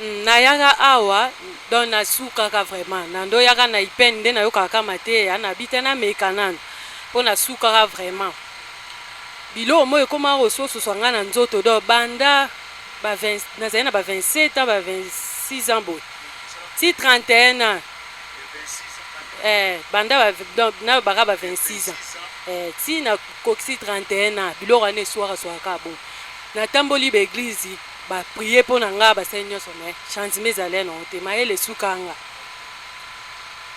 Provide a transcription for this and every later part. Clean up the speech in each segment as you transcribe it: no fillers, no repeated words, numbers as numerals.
na yaka awa don na sukaka vraiment na ndo yaka na ipeni nde nayokaka mateya na bite na meka nano mpo na sukaka vraiment bilo mo ekoma kosososa nga na nzoto do banda nazali na ba 27 ans ba 26 ans boye ti 31 ans banda na baka ba 26 ans ti na koksi 31 ans biloko wana eswakaswaka bo natamboli baeglize baprie mpo na nga basali nyonso me changement ezali nango te mayele esukanga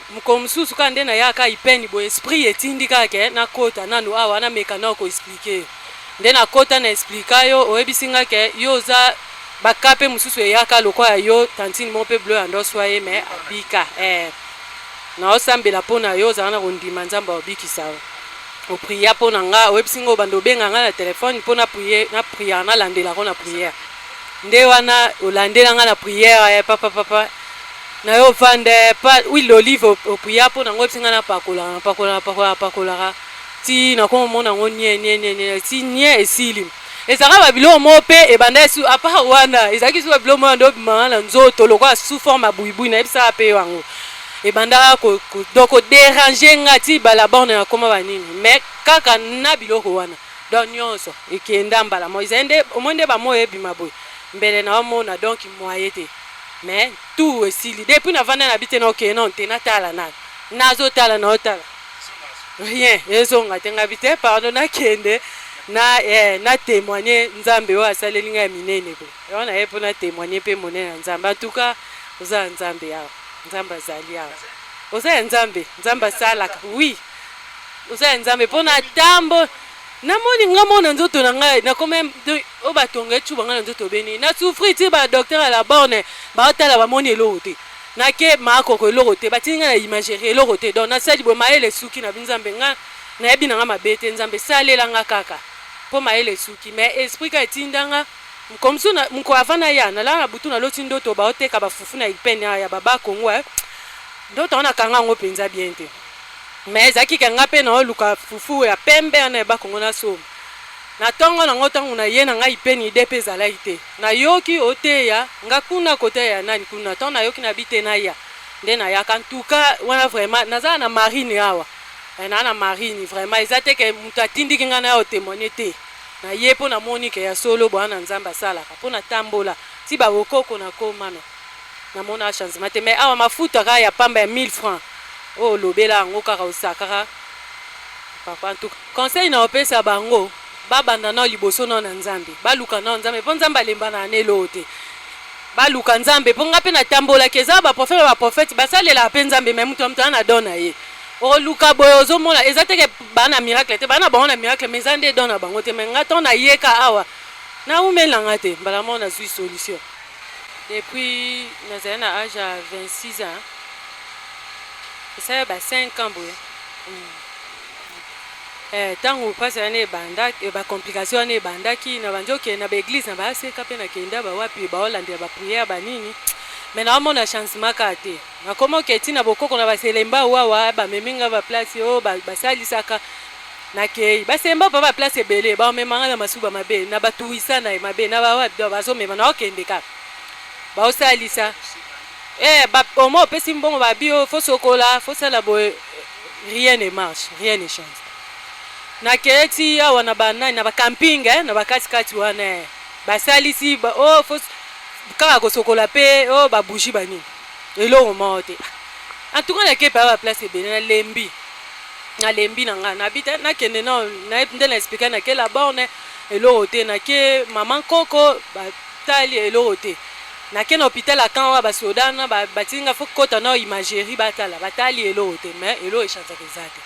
mokolo mosusu kaka nde nayaka ipeni boye esprit etindi kaka nakota nanu awa nameka na koexplike nde nakota na explika yo oyebisi nga ke yo oza bakape mosusu eyaka lokola yo tantine mo mpe bleu andoswa ye me abika naosambela mpo na yo ozala na kondima nzambe aobikisa opria mpo na nga oyebisi nga obanda obenga nga na telefone mpo na priere nalandelako na priere nde wana olandela nga na priere papa na yo vande huile olive opria mpo nango oyebisi nga napakolaka ti nakomona ngo nie ti nie esili ezalaka babiloko mo mpe ebanda esu apa wana ezalaki su babiloko mo nde obimanga na nzoto lokola sous forme abuyibui nayebisaka mpe yango ebandaka donc koderange nga ti balabone nakoma banini me kaka na biloko wana donc nyonso ekenda mbala mo ezali nde omoi nde bamo ebima boye mbele na omona donc moye te mais tout esili depuis navanda na bite na okeye non te natala nani nazotala naotala rien ezonga te nga bite pardon nakende na témoigner nzambe oyo asaleli ngai ya minene boye ewana ye mpo na témoigner mpe monene ya nzambe en tout cas oza ya nzambe yawa nzambe azali awa oza ya nzambe nzambe asalaka oui oza ya nzambe mpo na tambo namoni nga mona nzoto na ngai nakome oyo batonga ecuba ngai na nzoto beni nasouffri ti badocteur à la borne baotala bamoni eloko te nake maakoko eloko te batindi ngai na imagerie eloko te donc nasali boye mayele esuki na binzambe nga nayebi na nga mabe te nzambe salelanga kaka mpo mayele esuki mais esprit ka etindanga komsu moko avana ya nalala na butu naloti ndoto baoteka bafufu na ipene ya baba kongo ndoto wana kanga yango mpenza bien te mais ezalaki kanga mpe naoluka fufu ya pembe wana ya bakongo na somo na ntongo nango ntango na ye na ngai ipeni ide mpe ezalaki te nayoki oteya nga kuna koteya nani kuna ntango nayoki na bite na ya nde nayaka ntuka wana vraiment nazala na marine awa na na marine vraiment eza te ke moto atindiki ngai na ya otémoigne te na ye mpo namoni ke ya solo bwana nzambe asalaka mpo natambola ti babokoko nakomano namona changement te mais awa mafuta kaka ya pamba ya 1000 francs oyo olobela yango kaka osakaka papa ntuka conseil na opesa bango babanda nao liboso nao na nzambe baluka nao nzambe mpo nzambe alembana na eloo te baluka nzambe mpo nga mpe natambolaki eza baprofete basalelaka mpe nzambe me moto ya moto ana don na ye oluka boye ozomona eza teke bana miracle te bana bango na miracle mais eza nde don na bango te me nga ntango nayeka awa naumelanga te mbala mo nazwi solution depuis nazali na age ya 26 ans esali ba 5 ans boye ntango mpasi wana ebandaki bacomplication wana ebandaki na bandi okende na baeglise na baaseka mpe nakenda bawapi baolandela bapriere banini me naomona changement kaka te nakoma oketi na bokoko na baselemba wawa bameminga baplace oyo basalisaka nakei basemba mpa baplace ebele baomemanga na masuba mabe na batuwisa na mabe na bawapi bazomema naokende kaka baosalisa omo opesi mbongo babio fo sokola fosala boye rien ne marche rien ne change nakei ti awa na banani na bacamping na bakatikati wana basalisi kaka kosokola mpe oyo babugi banini eloko moko te antuka nakei mpe baplace ebele nalembi na ngai nabita nakende nde na explike nakei la borne eloko te nakei mama nkoko batali eloko te nakei na hôpital akan wa basodana batinga fo kota nao imagerie batala batali eloko te mais eloko echanzaka eza te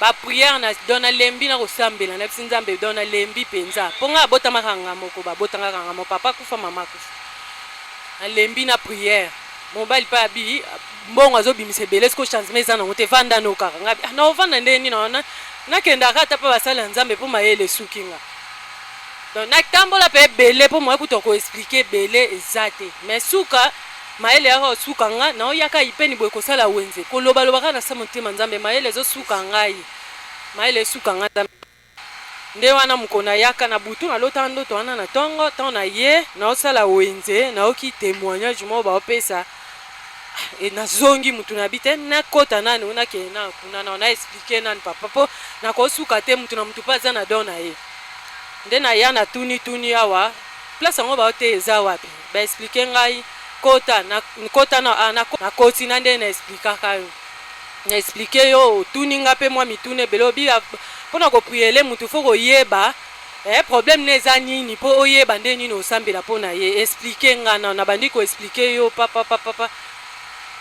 bapriere na don nalembi na kosambela na bisi nzambe don nalembi mpenza mpo ngai abotamaka nga moko babotangaka nga moko papa kufa mama kufa nalembi na priere mobali mpe abi mbongo azobimisa ebele siko changement eza nango te vanda no kaka ngai naovanda ndeni naona nakendaka ata mpe basala ya nzambe mpo mayele esuki nga donc natambola mpe ebele mpo moye kuta koexplike ebele eza te mais suka mayele yaka osuka nga naoyaka ipeni boye kosala wenze kolobaloba kaka na sa motema nzambe mayele ezosuka ngai mayele esuka nga nzambe nde wana mokona yaka na butu na lota ndoto wana na tongo ntango na ye naosala wenze naoki témoignage mo baopesa nazongi mutu na bi te nakota nani onakende na kuna na explike nani papa mpo nakosuka te mutu na mutu mpe aza na don na ye nde na ya na tuni awa place yango baote eza wapi baexplike ngai kota nakoti na nde na explikaka yo na explike yo otuni nga mpe mwa mituni ebele obi mpona kopriele mutu fo koyeba problème ne eza nini mpo oyeba nde nini osambela mpo na ye explike nga na bandi koexplike yo papa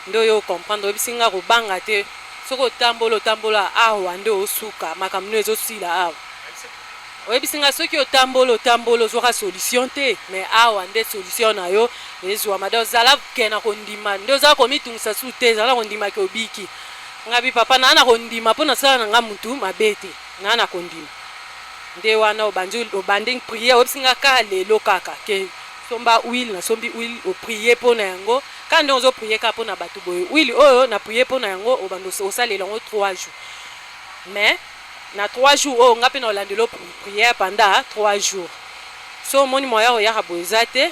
nde oyo comprendre oyebisi nga kobanga te soki otambola awa nde osuka makambo no ezosila awa oyebisi nga soki otambola ozwaka solution te mais awa nde solution na yo ezwama nde ozala kena kondima nde ozala komitungisa su te ezala kondimaki obiki nga bi papa naa na kondima mpo nasala na nga mutu mabe te naa na kondima nde wana obandi priere oyebisi nga kaka lelo kaka ke somba huile nasombi huile oprie mpo na yango kaka nde ozoprie kaka mpo na bato boye huile oyo na prie mpo na yango obanda osalela yango 3 jours mais na 3 jours oyo nga mpe na olandela priere pendant 3 jours so omoni moya oyaka boye eza te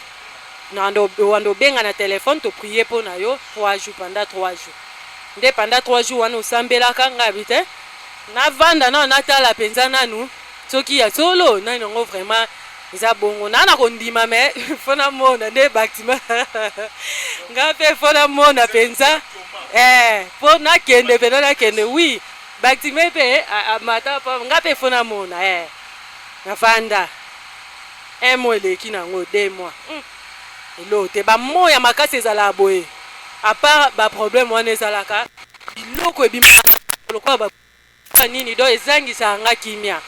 wanda obenga na telefone toprie mpo na yo 3 jours pendant 3 jours nde pendant 3 jours wana osambelaka ngabi te navanda nao natala mpenza nanu soki ya solo nani yango vraiment eza bongo naa na kondima me fo namona nde batima nga mpe fo namona mpenza mpo nakende mpena nakende wi batima mpe amata nga mpe fo namona navanda 1 mois eleki nango 2 mois elo te bamoya makasi ezalaka boye apart baproblème wana ezalaka biloko ebimaka lokola nini do ezangisaka nga kimia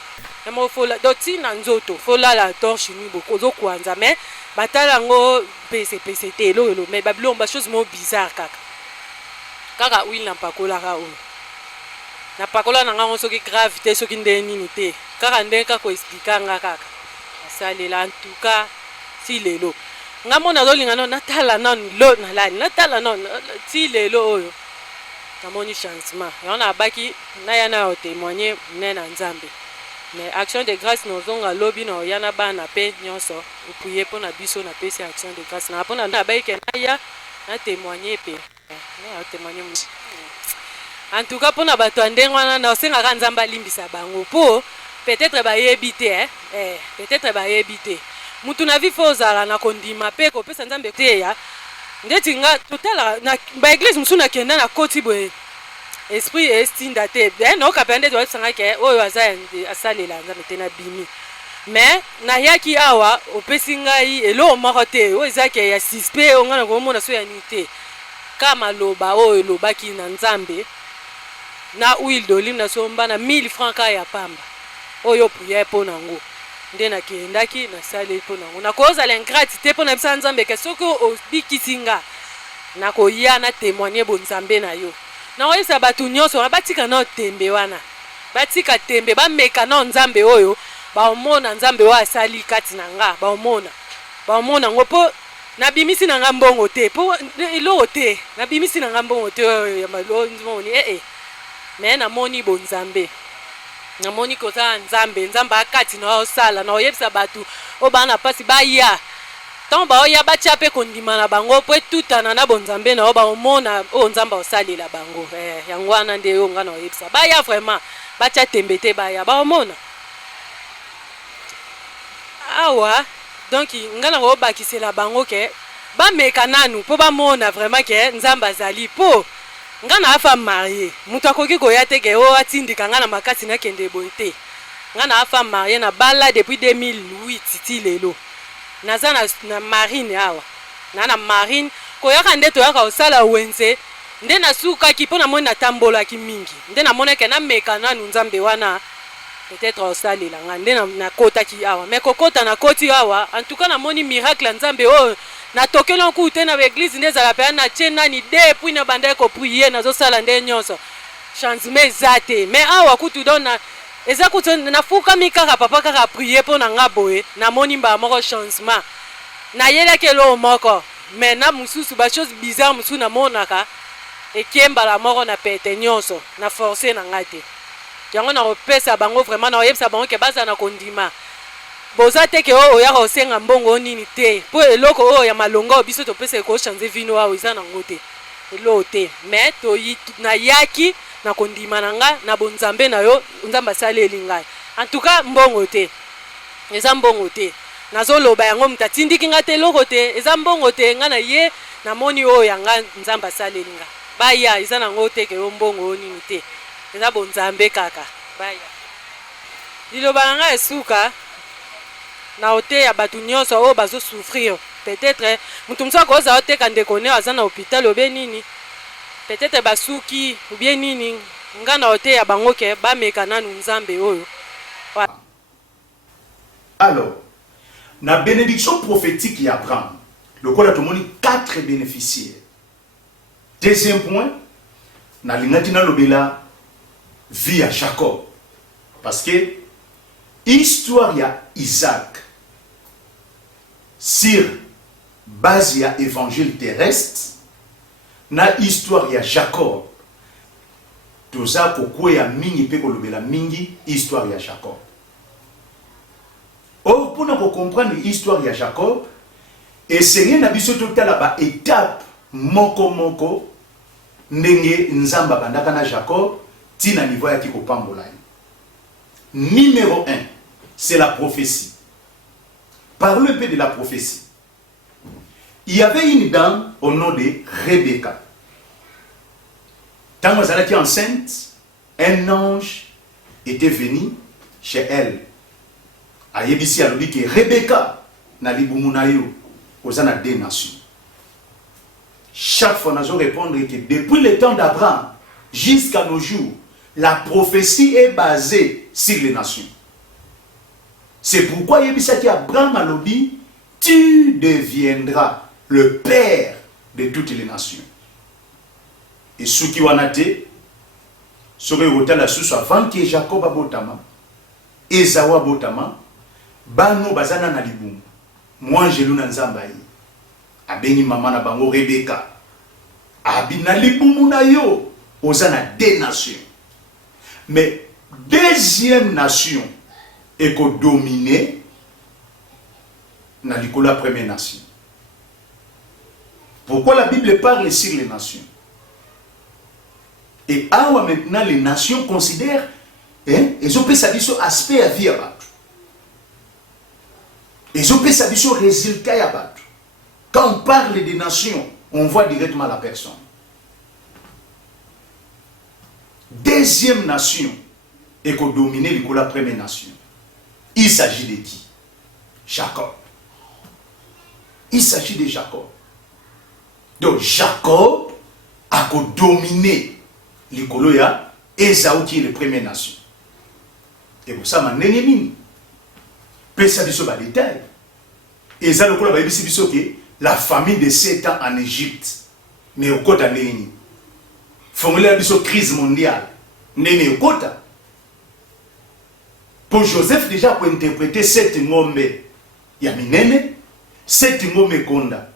do ntina nzoto folala torche nui boko ozokwanza me batala yango pese te elokelo me babiloko bachose mo bizarre kaka huile napakolaka oyo napakola na ngango soki grave te soki nde nini te kaka nde kaka explika nga kaka asalela antuka si lelo nga mo nazolinga no natala nanu lo nalali natala nanu ti lelo oyo namoni changement yango nabaki naya na otémoigner ne na nzambe mais action de grâce nozonga lobi na oya na bana mpe nyonso oprie mpo na biso napesi action de grâce na mpona nabayike naya na témoigner mpe otémoigner en tout cas mpona bato ya ndenge wana nasengaka nzambe alimbisa bango mpo peut-être bayebi te peut-être bayebi te mutu na vi fo ozala na kondima mpe kopesa nzambe te ya ndeti nga totala na baeglise mosusu nakenda na koti boye esprit estinda te naokapela ndeti wayebisanga ke oyo asalela nzambe te na bimi mais nayaki awa opesi ngai eloko moko te oyo ezake ya suspe oyo ngai nakomona so ya nini te ka maloba oyo elobaki na nzambe na huile d'olive nasomba na 1000 francs ka ya pamba oyo priere mpo nango nde nakendaki nasaleli mpo nango nakozala ingrate te mpo na bisa nzambe ke soki obikisi nga nakoya na témoigne bonzambe na yo nakoyebisa bato nyonso wana batika nao tembe wana batika tembe bameka nao nzambe oyo baomona nzambe oyo asali kati na nga baomona ngo mpo nabimisi na nga mbongo te mpo eloko te nabimisi na nga mbongo te oyo ya maloni me namoni bonzambe namoni kozala nzambe akati na osala na oyebisa bato oyo baa na mpasi baya ntango baoya batya mpe kondima na bango mpo etutana na bonzambe na oyo baomona oyo nzambe aosalela bango yango wana nde oyo nga na oyebisa baya vraiment batya tembe te baya baomona awa donc nga na koyobakisela bango ke bameka nanu mpo bamona vraiment ke nzambe azali mpo nga na afa marie mutu akoki koya te ke oyo atindika nga na makasi nakende boye te nga na afa marie na bala depuis 2008 ti lelo naza na marine awa na marine koyaka nde toyaka osala wenze nde nasukaki mpo namoni natambolaki mingi nde namoneke nameka nanu nzambe wana peut-être osalela nga nde nakotaki awa me kokota nakoti awa en tout cas namoni miracle ya nzambe oyo natokeli nkutu te na baeglise nde ezala mpe natie nani depuis na banda ekoprie nazosala nde nyonso changement eza te me awa kutu don eza kutu nafukami kaka papa kaka prie mpo na nga boye namoni mbala moko changement nayelaki eloko moko me na mosusu bachose bizarre mosusu namonaka ekembala moko na pete nyonso na force na nga te yango na opesa bango vraiment na oyebisa bango ke baza na kondima boza te ke oyo oyaka osenga mbongo nini te po eloko oyo ya malonga biso topesa ekochange vino awo eza nango te elo te mais toyi na yaki na kondima na nga na bonzambe na yo nzambe asaleli ngai en tout cas mbongo te eza mbongo te nazoloba yango mutu atindiki nga te eloko te eza mbongo te nga na ye namoni oyo yanga nzambe asaleli nga baya eza nango te ke yo mbongo oyo nini te eza bonzambe kaka baya liloba na nga esuka na oteya bato nyonso oyo bazosouffrir peut-être mutu mosu akoza oteka ndeko ne aza na hôpital obe nini peut-être basuki obie nini nga na oteya bango ke bameka nanu nzambe oyo. Alors na bénédiction prophétique ya Abraham lokola tomoni 4 bénéficiaires. Deuxième point na lingati na lobela vie à Jacob parce que histoire ya Isaac sur base ya évangile terrestre na histoire ya Jacob toza kokwea mingi pe kolobela mingi histoire ya Jacob. Or pour nous comprendre l'histoire ya Jacob essayer na biso totala ba étape moko moko ndenge nzamba bandaka na Jacob tina niveau ya kikopambola. Numéro 1, c'est la prophétie. Parlons un peu de la prophétie. Il y avait une dame au nom de Rebecca. Quand elle était enceinte, un ange était venu chez elle. Ayebisi a dit que Rebecca na libumunayo ozana 2 nations. Chaque fois nous répondre que depuis le temps d'Abraham jusqu'à nos jours, la prophétie est basée sur les nations. C'est pourquoi Yebisa qui Abraham a dit, tu deviendras le père de toutes les nations. Et ceux qui ont été, seraient autant la source avant que Jacob a botama, Esawa botama, Bano bazana na libum. Moi je luna nzambayi. Abeni mama na bango Rebecca. Abina libumu na yo, ozana 2 nations. Mais deuxième nation est dominée dans la première nation. Pourquoi la Bible parle sur les nations? Et awa maintenant les nations considèrent ils ont fait ça aspect à vie à battre. Ils ont fait ça résultat à battre. Quand on parle des nations, on voit directement la personne. Deuxième nation est dominée la première nation. Il s'agit de qui? Jacob. Il s'agit de Jacob. Donc Jacob a dominé l'écolo ya Esaü qui est la première nation. Et pour ça, je suis pesa biso ba détail. Esaü l'écolo ba yebisi biso que la famille de 7 ans en Égypte. Mais au côté neni. Formule biso crise mondiale. Nene au côté. Pour Joseph déjà pour interpréter cette ngombe ya minene, cette ngombe konda.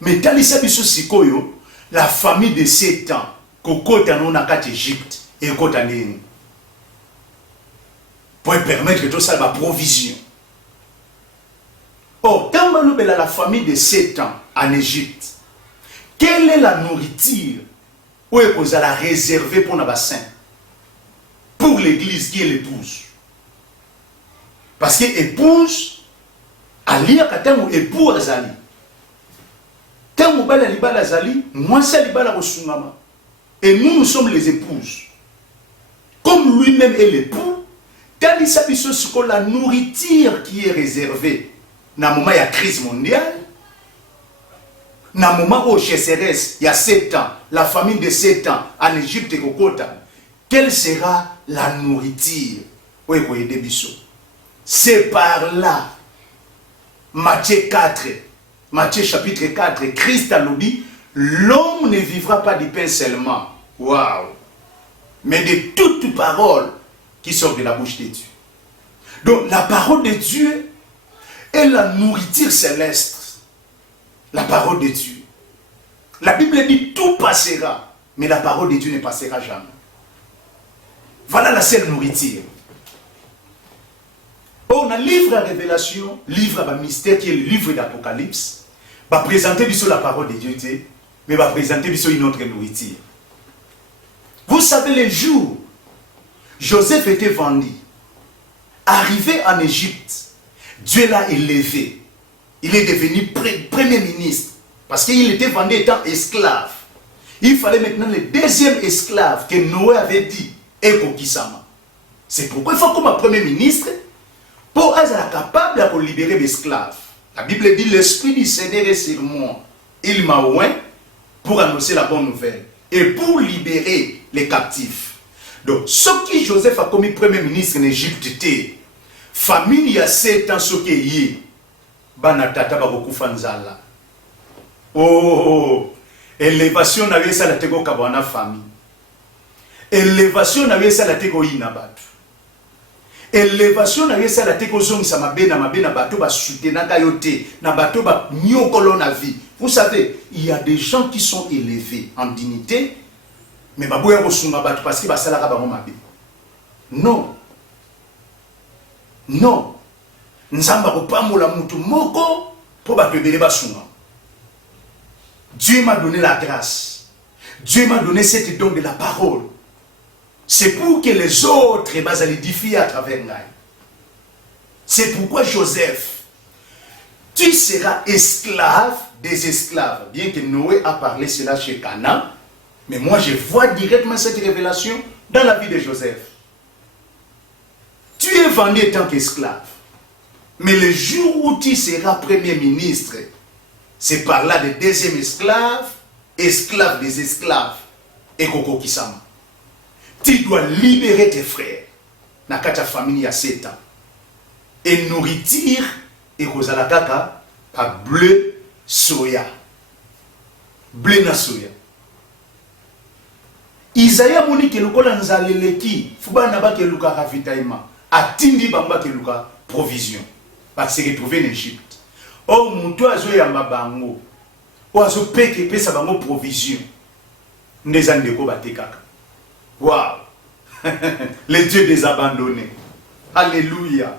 Mais talisa biso sikoyo la famille de 7 ans kokota no na kati Égypte et kota neni. Pour permettre que tout ça va provision. Or, quand on la famille de 7 ans en Égypte, quelle est la nourriture où est la réservée pour nos bassins? Pour l'église qui est l'épouse. Parce que épouse, Ali akatango époux azali. Tango bala libala azali, moi c'est libala kosungama. Et nous sommes les épouses. Comme lui-même est l'époux, tandis que la nourriture qui est réservée dans le moment de la crise mondiale, dans le moment où GCRS, il y a 7 ans, la famille de 7 ans en Égypte et Kokota, quelle sera la nourriture? C'est par là, Matthieu 4, Matthieu chapitre 4, Christ a dit, l'homme ne vivra pas du pain seulement, waouh, mais de toute parole qui sort de la bouche de Dieu. Donc la parole de Dieu est la nourriture céleste. La parole de Dieu. La Bible dit tout passera, mais la parole de Dieu ne passera jamais. Voilà la seule nourriture. On a livre à révélation, livre à mystère qui est le livre d'Apocalypse, va présenter sur la parole de Dieu, mais va présenter sur une autre nourriture. Vous savez, les jours, Joseph était vendu. Arrivé en Égypte, Dieu l'a élevé. Il est devenu premier ministre. Parce qu'il était vendu étant esclave. Il fallait maintenant le deuxième esclave que Noé avait dit, Eko Kisama. C'est pourquoi il faut comme premier ministre, pour être capable de libérer les esclaves. La Bible dit, l'Esprit du Seigneur est sur moi. Il m'a oint pour annoncer la bonne nouvelle. Et pour libérer les captifs. Donc, ce qui Joseph a commis premier ministre en Égypte, famille il y a 7 ans, ce qui est banatata bakokufanzala. Oh, élévation na yesa la tego kabwana famille. Élévation na yesa la tego ina batu. Élévation na yesa la tego zongisa mabe na bato ba soutenaka yote na bato ba nyokolo na vie. Vous savez, il y a des gens qui sont élevés en dignité, mais baboya kosunga bato parce que basalaka bango mabe. Non. Non. Nzamba kopamola mutu moko po batebele basunga. Dieu m'a donné la grâce. Dieu m'a donné cette don de la parole. C'est pour que les autres l'édifient à travers moi. C'est pourquoi Joseph, tu seras esclave des esclaves. Bien que Noé a parlé cela chez Cana, mais moi je vois directement cette révélation dans la vie de Joseph. Tu es vendu en tant qu'esclave. Mais le jour où tu seras premier ministre, c'est par là de deuxième esclave, esclave des esclaves, et Koko Kisama. Tu dois libérer tes frères. Dans ta famille il y a 7 ans. Et nourriture, et Kozalakaka, par bleu, soya. Bleu na soya. Isaïa moni ke lukola nzaleleki, fuba naba ke luka ravitaillement. Atindi bamba ke luka provision. Parce que retrouvé en Égypte. Oh, mon toit yamba bango. O azo peke pesa bango provision. Ndezandeko batekaka. Waouh. Le Dieu des abandonnés. Alléluia.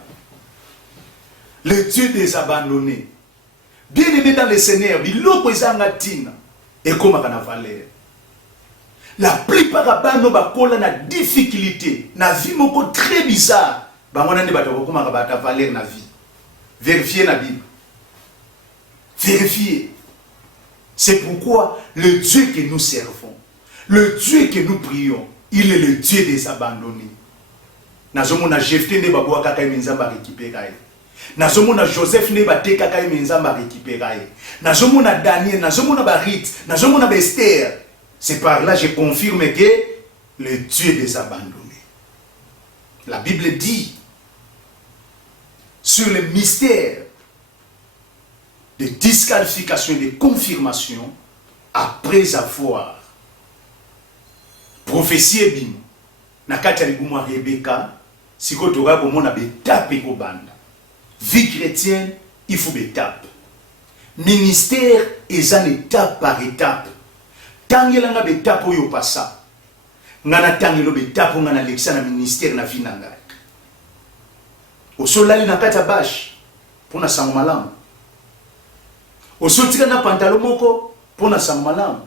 Le Dieu des abandonnés. Bien aimé dans le Seigneur, biloko ezanga tina et comme na valeur. La plupart abano bakola na difficulté, na vie moko très bizarre. Bangona ne batako kuma bata valeur na vie. Vérifiez la Bible. Vérifiez. C'est pourquoi le Dieu que nous servons, le Dieu que nous prions, il est le Dieu des abandonnés. Nazomona Jephthé ne babwa kaka minzamba récupérer. Nazomona Joseph ne bate kaka minzamba récupérer. Nazomona Daniel, nazomona Barit, nazomona Esther. C'est par là que je confirme que le Dieu des abandonnés. La Bible dit sur le mystère de disqualification et de confirmation après avoir prophétié bim nakati ya libumu Rebecca siko toka komona betape ko banda vie chrétienne il faut betape ministère est en étape par étape tangelanga betape oyo passa ngana tangelo betape ngana lekisa na ministère na vie nanga osolali na kati ya bash pona sango malamu osotika na pantalon moko pona sango malamu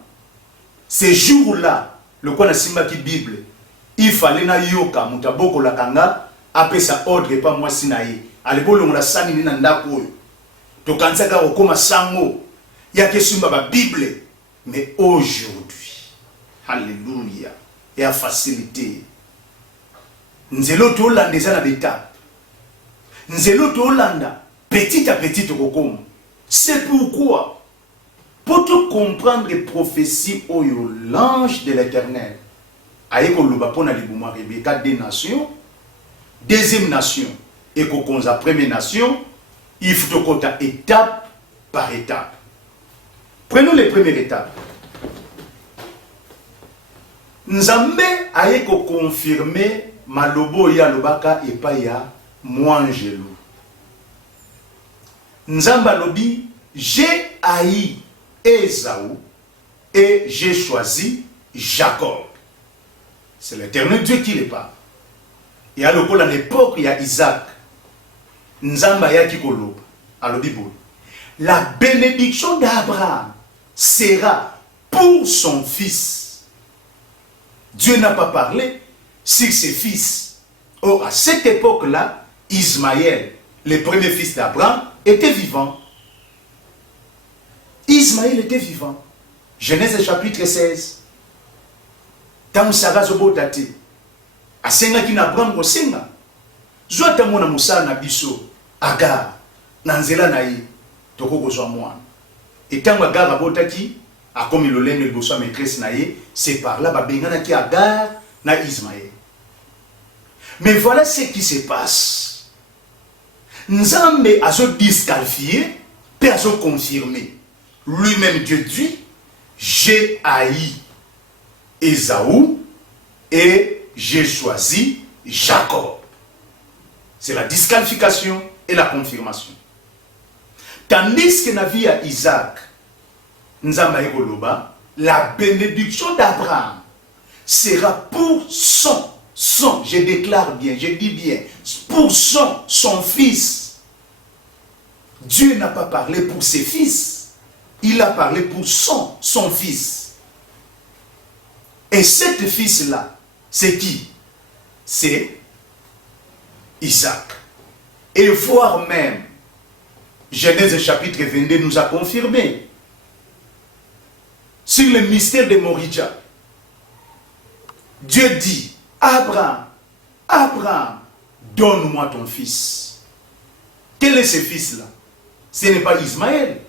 ce jour là le quoi na simba ki Bible il fallait na yoka mutaboko la kanga apesa ordre pa moi sinaye alibolo ngula sani ni na ndako oyo to kansaka okoma sango ya kesumba ba Bible mais aujourd'hui alléluia et à facilité nzelo to landeza na beta nzelo to landa petit à petit okokoma. C'est pourquoi pour te comprendre les prophéties oyo l'ange de l'Éternel ayeko loba pona libuma Rebecca des nations, deuxième nation et kokonza première nation, il faut te compter étape par étape. Prenons les premières étapes. Nzambe ayeko confirmer malobo ya lobaka et pas ya Moangelo. Nzamba lobi, j'ai haï Esaü et j'ai choisi Jacob. C'est l'Éternel Dieu qui le parle. y a à l'époque il y a Isaac nzamba ya kikoloba alobi boye la bénédiction d'Abraham sera pour son fils. Dieu n'a pas parlé sur ses fils. Or à cette époque-là, Ismaël, le premier fils d'Abraham, était vivant. Ismaël était vivant. Genèse chapitre 16. Tant Sarah zobotate. Asenga ki na Abraham kosenga. Zota mona musala na biso. Agar. Nanzela na ye. Toko kozwa mwana. Et tant Agar abotaki, a comme il l'a dit, sa maîtresse na ye, c'est par là babengana ki Agar na Ismaël. Mais voilà ce qui se passe. Nzambe a se disqualifié, puis a se confirmé. Lui-même Dieu dit, j'ai haï Ésaü et j'ai choisi Jacob. C'est la disqualification et la confirmation. Tandis que na vie à Isaac, Nzamba Ekoloba, la bénédiction d'Abraham sera pour son, je déclare bien, je dis bien, pour son fils. Dieu n'a pas parlé pour ses fils, il a parlé pour son fils. Et cet fils-là, c'est qui? C'est Isaac. Et voire même, Genèse chapitre 22 nous a confirmé sur le mystère de Moridja. Dieu dit, Abraham, donne-moi ton fils. Quel est ce fils-là? Ce n'est pas Ismaël.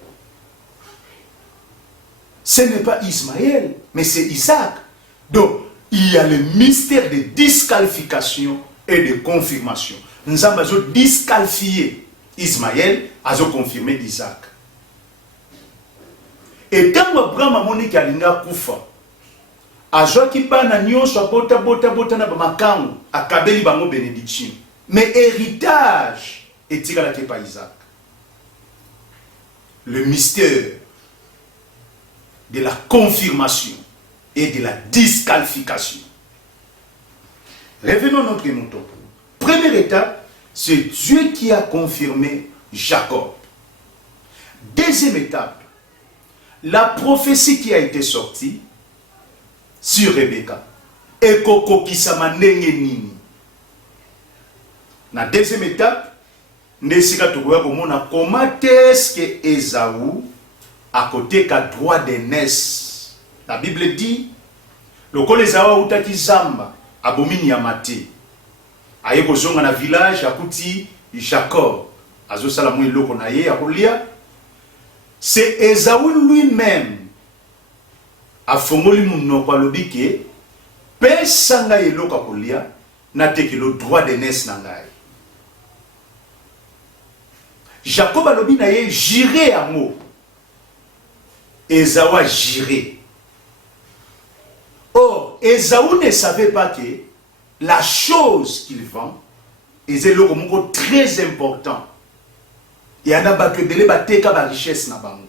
Ce n'est pas Ismaël, mais c'est Isaac. Donc, il y a le mystère de disqualification et de confirmation. Nous avons disqualifié Ismaël, nous avons confirmé Isaac. Et quand Abraham a moni kalinga kufa, azo ki bana nyonso bota na bamakango akabeli bango bénédiction. Mais héritage etika la kepa Isaac. Le mystère de la confirmation et de la disqualification. Revenons à notre mouton. Première étape, c'est Dieu qui a confirmé Jacob. Deuxième étape, la prophétie qui a été sortie sur Rebecca. Ekoko kisama ndenge nini. La deuxième étape, nesika tukuya komona comment est-ce que Ésaü à côté qu'a droit d'aînesse. La Bible dit, le kol Ésaü utaki zamba abomini yamate. Aye kozonga na village akuti Jacob. Azo salamu iloko na ye akolia. C'est Ésaü lui-même a fongoli munoko alobi ke pesa ngai eloko akolia na teki le droit d'aînesse na ngai. Jacob alobi na ye j'irai à mot. Ésaü a juré. Or, Ésaü ne savait pas que la chose qu'il vend est un très important. Il y en a qui ont la richesse na bango.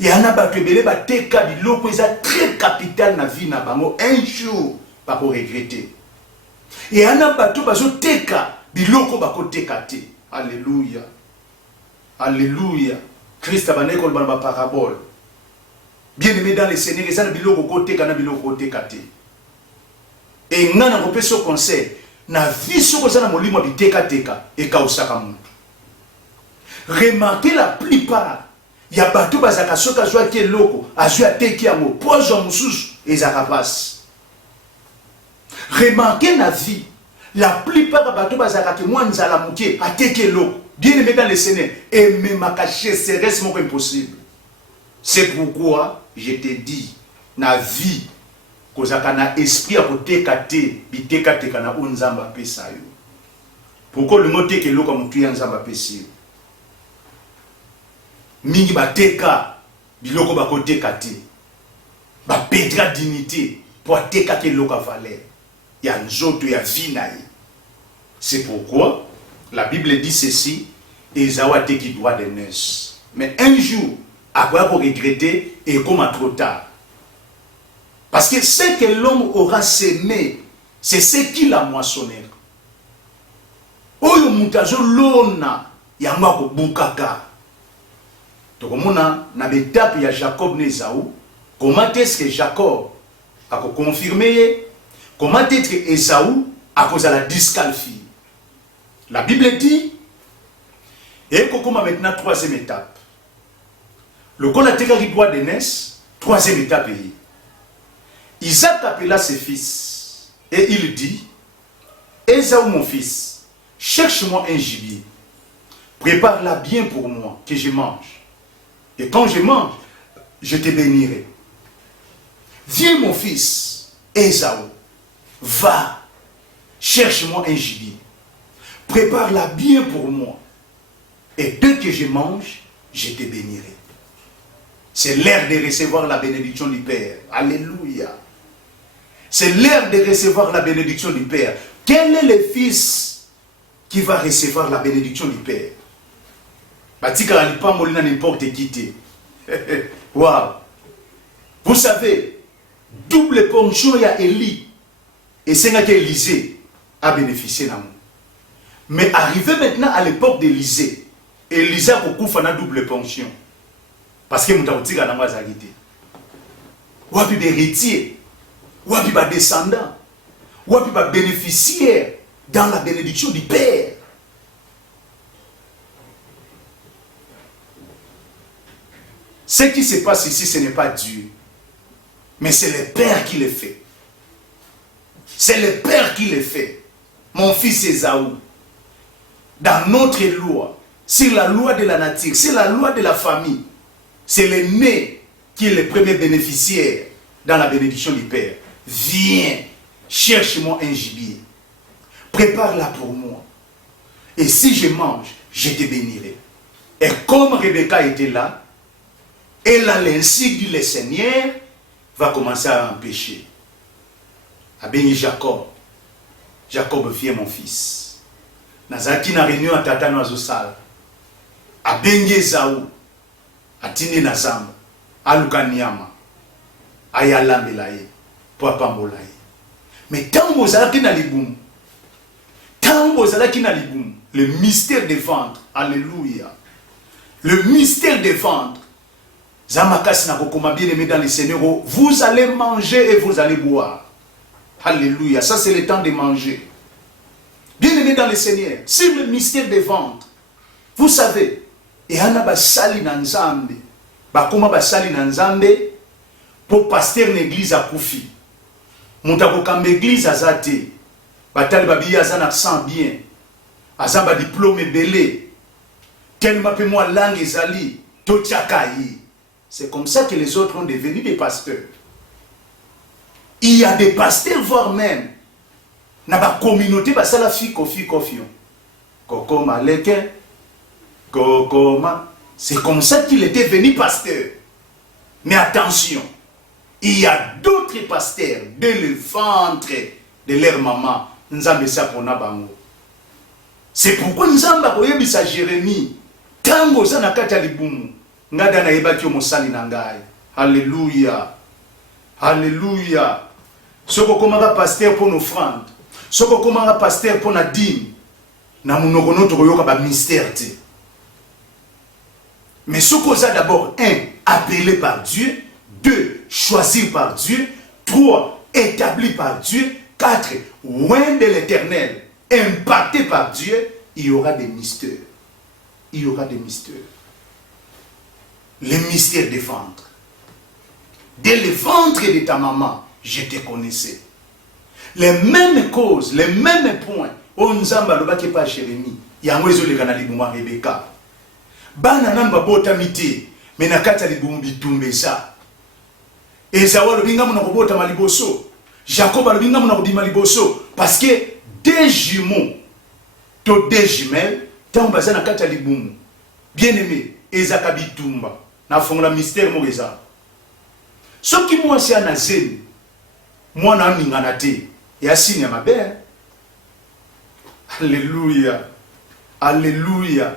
Il y en a qui ont très capital na vie na bango. Un jour, pas pour regretter. Il y en a qui ont teka biloko bako tekate. Alléluia. Alléluia. Christ a bané kol ba parabole. Bien aimé dans le Seigneur, ils ont biloko kote kana biloko tekate. Et ngana ko peso conseil na vie soko za na molimo biteka teka e ka osaka muntu. Remarquez la plupart ya bato bazaka soka zwa ke loko azwa teki yango pozo mususu ezaka passe. Remarquez la vie la plupart ya bato bazaka ke mwanzala muke ateke loko. Bien aimé dans le Seigneur, et même à cacher serait mon impossible. C'est pourquoi je te dis, na vie, kozaka na esprit à côté kate, bitekate kana unzamba pesa yo. Pourquoi le mot teke lo comme tu nzamba pesa yo? Mingi bateka biloko ba côté kate. Ba petra dignité pour teka ke lo ka valeur. Ya nzoto ya vie na ye. C'est pourquoi la Bible dit ceci, Ésaü a teki droit d'aînesse. Mais un jour, après pour regretter, et comme trop tard. Parce que ce que l'homme aura sémé, c'est ce qu'il a moissonné. oyo mutazo lona yamba ko bukaka. Tokomona na l'étape ya Jacob ne Esaü, comment est-ce que Jacob a confirmé, comment est-ce que Esaü a cause la disqualifié. La Bible dit, et comment maintenant troisième étape. Le collatéral qui doit de naissance, troisième étape. Isaac appela ses fils et il dit, Esaü mon fils, cherche-moi un gibier, prépare-la bien pour moi, que je mange. Et quand je mange, je te bénirai. Viens mon fils, Esaü, va, cherche-moi un gibier, prépare-la bien pour moi. Et dès que je mange, je te bénirai. C'est l'heure de recevoir la bénédiction du Père. Alléluia. C'est l'heure de recevoir la bénédiction du Père. Quel est le fils qui va recevoir la bénédiction du Père? Batika n'a pas molina n'importe qui. Waouh. Vous savez, double ponction il y a Élie. Et c'est là qu'Élisée a bénéficié d'un. Mais arrivé maintenant à l'époque d'Élisée, Élisée a beaucoup fait une double ponction. Parce que nous avons dit que nous avons dit ou à des héritiers, ou à des descendants, ou à des bénéficiaires dans la bénédiction du Père. Ce qui se passe ici, ce n'est pas Dieu, mais c'est le Père qui le fait. C'est le Père qui le fait. Mon fils Esaü, dans notre loi, c'est la loi de la nature, c'est la loi de la famille. C'est l'aîné qui est le premier bénéficiaire dans la bénédiction du Père. Viens, cherche-moi un gibier. Prépare-la pour moi. Et si je mange, je te bénirai. Et comme Rebecca était là, elle a ainsi dit le Seigneur, va commencer à empêcher. A béni Jacob. Jacob, viens mon fils. Nazaki na réunion à tata noazosal. A béni Esaü. Atine na zamba, aluka nyama, ayalambela ye, po apambola ye. Mais tant bozalaki na libumu, le mystère des ventres, alléluia, le mystère des ventres, Zamakas na kokoma bien aimé dans le Seigneur, vous allez manger et vous allez boire, alléluia, ça c'est le temps de manger. Bien aimé dans le Seigneur, c'est le mystère des ventres, vous savez. Et ana basali na nzambe bakoma basali na nzambe pour pasteur l'église a kufi muta ko kamba église azate batali babiya azana sang bien azamba diplôme belé tellement pe moi langue ezali totiakai. C'est comme ça que les autres ont devenu des pasteurs. Il y a des pasteurs voire même na ba communauté basala fiko koko maleke. C'est comme ça qu'il était venu pasteur. Mais attention, il y a d'autres pasteurs dès le ventre de leur maman. C'est pourquoi nous avons dit Jérémie. Tango sana kata libumu. Ngada na ebaki omosali na ngai. Alléluia. Alléluia. Soko komanga pasteur pour l'offrande. Soko komanga pasteur pour la dîme. Na munoko notre yoka ba mystère te. Mais ce qu'on a d'abord, 1, appelé par Dieu, 2, choisi par Dieu, 3, établi par Dieu, 4, loin de l'éternel, impacté par Dieu, il y aura des mystères. Il y aura des mystères. Les mystères des ventres. Dès le ventre de ta maman, je te connaissais. Les mêmes causes, les mêmes points, on nous a dit par Jérémie, il y a un réseau de Rebecca. Bana namba bota miti menakata libumu bitumbe sa Esaü lobinga muna kobota maliboso Jacob lobinga muna kodima liboso parce que deux jumeaux to deux jumelles tant bazana kata libumu bien aimé ezaka bitumba na fongola mystère mo eza soki moi si anazeli moi na mingana te ya signe ma belle. Alléluia. Alléluia.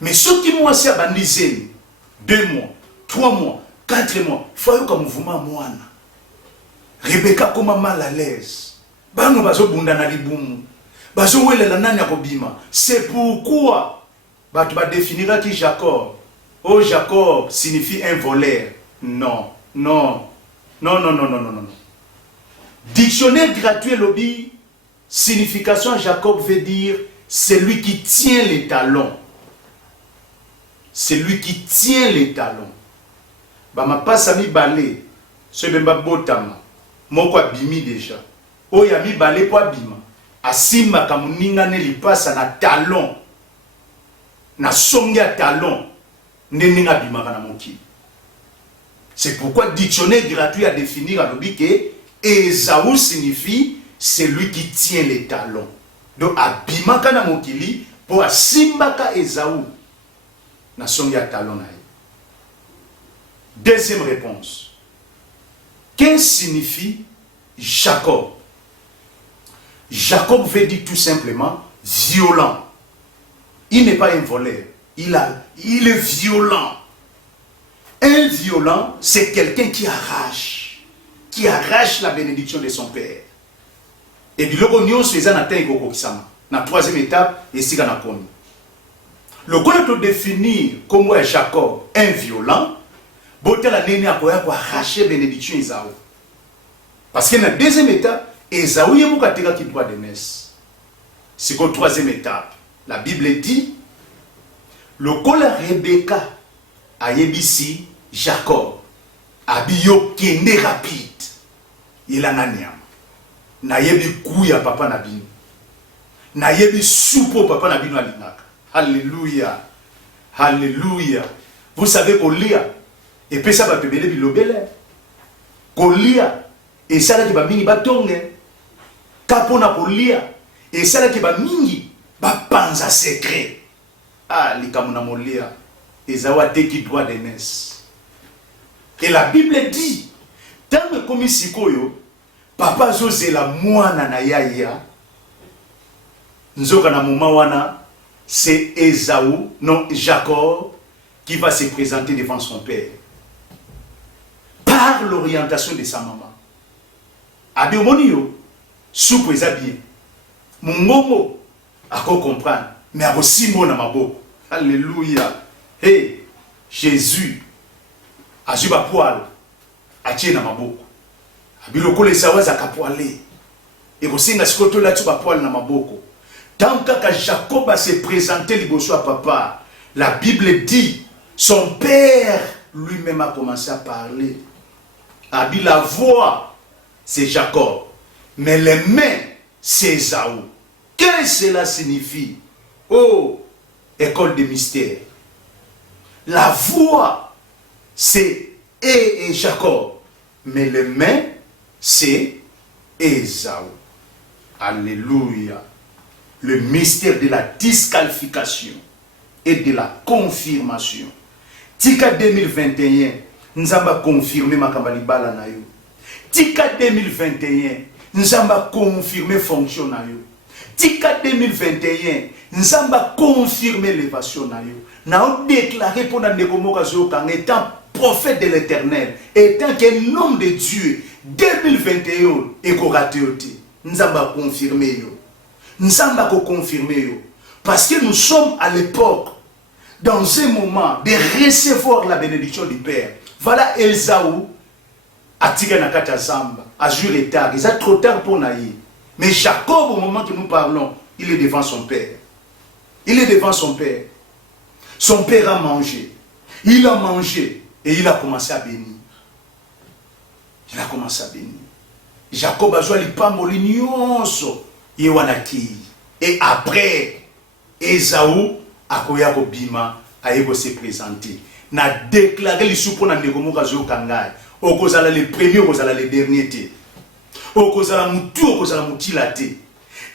Mais ce qui moi c'est abandisé 2 mois, 3 mois, 4 mois, il faut que mouvement moana. Rebecca comme mal à l'aise. Bano bazo bunda na libumu. C'est pourquoi tu vas définir qui Jacob. Oh, Jacob signifie un voleur. Non, non, non, non, non, non, non, non. Dictionnaire gratuit lobby, signification Jacob veut dire celui qui tient les talons. Celui qui tient les talons. Ma passe mi balé, ce bemba botama, mon quoi bimi déjà. Oh ya mi balé pour bima. Asimba kamuninga ne li passe na talon. Na songa talon. Neninga bima kana moki. C'est pourquoi dictionnaire gratuit a défini à l'obi que Esaü signifie celui qui tient les talons. Donc abima kana mokili pour asimba ka Esaü. Na songa talon na. Deuxième réponse. Qu'est-ce que signifie Jacob? Jacob veut dire tout simplement violent. Il n'est pas un voleur. Il est violent. Un violent, c'est quelqu'un qui arrache la bénédiction de son père. Et puis, la troisième étape, et si on a connu. Le quoi peut définir comment est Jacob un violent, boté la nene a arracher la bénédiction Esaü. Parce que dans la deuxième étape, Esaü est un qui doit de naissance. C'est qu'au troisième étape, la Bible dit, le col Rebecca a yebisi Jacob a bio kende rapide. Il a nanyam. Na yebi kuya papa nabino. Na yebi soupo papa nabino alinaka. Alléluia. Alléluia. Vous savez qu'on lit et puis ça va pebele bilobele. Qu'on lit et ça là qui va mini batonge. Kapona qu'on lit et ça là qui va mini ba panza secret. Ah, les kamuna molia, Esaü qui droit de naissance. Et la Bible dit, tant que comme ici papa José la moana na yaya, nzoka na moma wana, c'est Esaü, non Jacob, qui va se présenter devant son père. Par l'orientation de sa maman. Abiomonio, soupe bien. Mon momo, à quoi comprendre. Mais à aussi mon amabo. Alléluia. Hey, Jésus. A juba poil. A tien na maboko. Abiloko le sawa za kapoale. Et aussi na sikoto la tuba poil na maboko. Tant que Jacob a se présenté liboso à papa, la Bible dit, son père lui-même a commencé à parler. Abi la voix, c'est Jacob. Mais les mains, c'est Esaü. Qu'est-ce que cela signifie? Oh, école de mystère. La voix, c'est et Jacob. Mais les mains, c'est Esaü. Alléluia. Le mystère de la disqualification et de la confirmation. Tika 2021, nous avons confirmé ma kambalibala na yo. Tika 2021, nous avons confirmé fonction na yo. Tika 2021, nous avons confirmé l'élévation na yo. Nous avons déclaré pour nous qu'en étant prophète de l'Éternel, étant qu'un homme de Dieu, 2021 et qu'on rate. Nous avons confirmé yo. Nous avons confirmé yo. Parce que nous sommes à l'époque, dans un moment de recevoir la bénédiction du Père. Voilà Esaü, à Tiganakata Zamba, à jour et tard. Il est trop tard pour naïr. Mais Jacob, au moment que nous parlons, il est devant son père. Il est devant son père. Son père a mangé. Il a mangé et il a commencé à bénir. Il a commencé à bénir. Jacob a joué l'ipamolinios. Et après, Esaü a koyako bima a se présenter. Na déclaré le soupo na negomoka zo kangai. Okozala le premier, okozala le dernier te. Okozala mutu, okozala mutilate.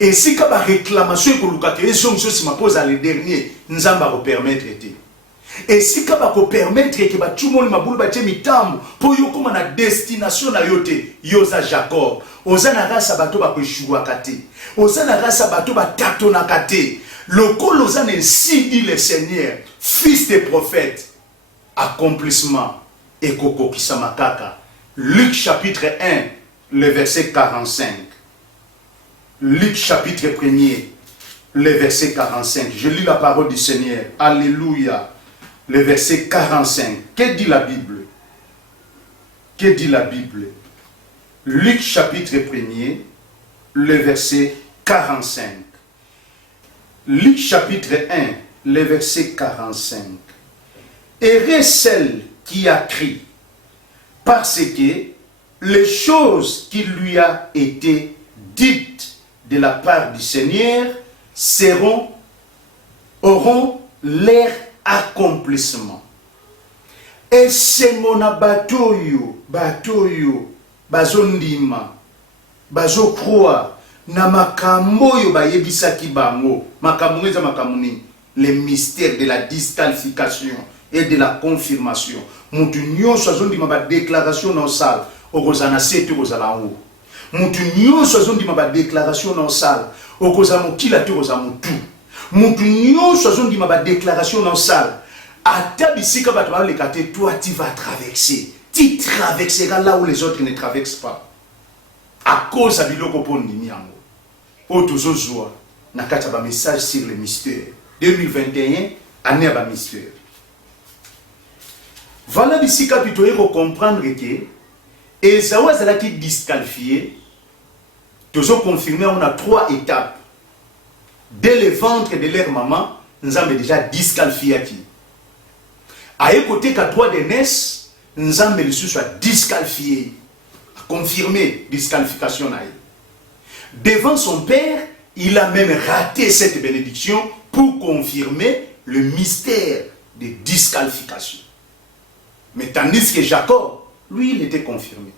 Et si ka ba réclamation ko lukate eso si ma pose le dernier, nzamba ko permettre te. Et si ka ba ko permettre que ba tumoli mabulu ba te mitambo po yo koma na destination na yote, yoza Jacob. Ozana rasa bato ba ko shuwa kate. Ozana rasa bato ba tatona kate. Le Colosan ainsi dit le Seigneur, fils des prophètes, accomplissement et Koko Kisamakaka. Luc chapitre 1, le verset 45. Luc chapitre 1er, le verset 45. Je lis la parole du Seigneur. Alléluia. Le verset 45. Que dit la Bible? Que dit la Bible? Luc chapitre 1er, le verset 45. Luc chapitre 1, le verset 45. Heureux celle qui a crié, parce que les choses qui lui a été dites de la part du Seigneur auront leur accomplissement. Et c'est mon batoyo, bazondima, bazokroa, na makambo yo bayebisaki bango, makambo eza makamuni, les mystères de la disqualification et de la confirmation. Mutu nyonso azondima ba déclaration dans salle, okozana sete okozala ngo. Mutu nyonso azondima ba déclaration dans salle, okozala mokila te okozala mutu. Mutu nyonso azondima ba déclaration dans salle, ata bisika bato baleka te, toi tu vas traverser. Tu traverseras là où les autres ne traversent pas. À cause de biloko pondimi yango. Otozozwa na kati ba message sur le mystère. 2021 année ba mystère. Voilà bisika plutôt pour comprendre que Esaü azalaki disqualifié. Toujours confirmé, on a 3 étapes. Dès le ventre de leur maman, nous avons déjà disqualifié. À côté qu'à 3 de naissance, nous avons soit disqualifié, confirmé disqualification. Devant son père, il a même raté cette bénédiction pour confirmer le mystère de disqualification. Mais tandis que Jacob, lui, il était confirmé.